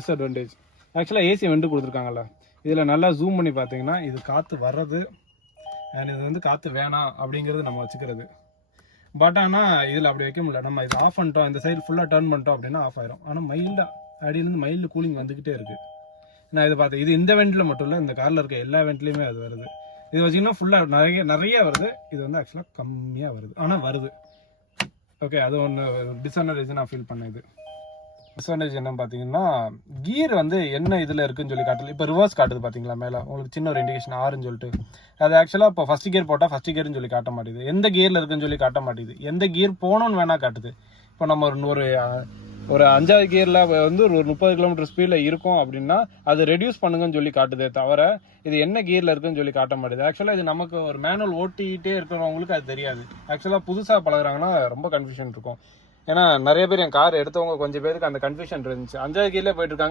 Disadvantage ஆக்சுவலாக AC வெண்டு கொடுத்துருக்காங்கல்ல, இதில் நல்லா ஜூம் பண்ணி பார்த்தீங்கன்னா இது காற்று வர்றது அண்ட் இது வந்து காற்று வேணாம் அப்படிங்கிறது நம்ம வச்சுக்கிறது. பட் ஆனால் இதில் அப்படி வைக்க முடியல. நம்ம இது ஆஃப் பண்ணிட்டோம், இந்த சைடு ஃபுல்லாக டர்ன் பண்ணிட்டோம் அப்படின்னா ஆஃப் ஆயிரும். ஆனால் மைல்டாக அடியிலேருந்து மைல்டு கூலிங் வந்துக்கிட்டே இருக்குது. நான் இதை பார்த்தேன், இது இந்த வெண்டில் மட்டும் இல்லை, இந்த காரில் இருக்க எல்லா வெண்ட்லேயுமே அது வருது. இது வச்சிங்கன்னா ஃபுல்லாக நிறைய வருது. இது வந்து ஆக்சுவலாக கம்மியாக வருது, ஆனால் வருது. ஓகே, அது ஒன்று டிஸ்அட்வான்டேஜ் நான் ஃபீல் பண்ணேன். இது டிஸ்அட்வான்டேஜ் என்னன்னு பார்த்தீங்கன்னா, கியர் வந்து என்ன இதில் இருக்குன்னு சொல்லி காட்டல. இப்போ ரிவர்ஸ் காட்டுது பார்த்தீங்களா மேலே, உங்களுக்கு சின்ன ஒரு இண்டிகேஷன் ஆறுன்னு சொல்லிட்டு. அது ஆக்சுவலாக இப்போ ஃபஸ்ட் கியர் போட்டால் ஃபஸ்ட் கியர்னு சொல்லி காட்ட மாட்டேது, எந்த கியரில் இருக்குன்னு சொல்லி காட்ட மாட்டேது, எந்த கியர் போகணும்னு வேணால் காட்டுது. இப்போ நம்ம ஒரு 5வது கியரில் வந்து ஒரு 30 கிலோமீட்டர் ஸ்பீடில் இருக்கும் அப்படின்னா அது ரெடியூஸ் பண்ணுங்கன்னு சொல்லி காட்டுதே தவிர இது என்ன கியரில் இருக்குன்னு சொல்லி காட்ட மாட்டேது. ஆக்சுவலாக இது நமக்கு ஒரு மேனுவல் ஓட்டிகிட்டே இருக்கிறவங்களுக்கு அது தெரியாது. ஆக்சுவலாக புதுசாக பழகுறாங்கன்னா ரொம்ப கன்ஃபியூஷன் இருக்கும். ஏன்னா நிறைய பேர் என் கார் எடுத்தவங்க கொஞ்சம் பேருக்கு அந்த கன்ஃபியூஷன் இருந்துச்சு. 5வது கியர்லேயே போயிட்டு இருக்காங்க,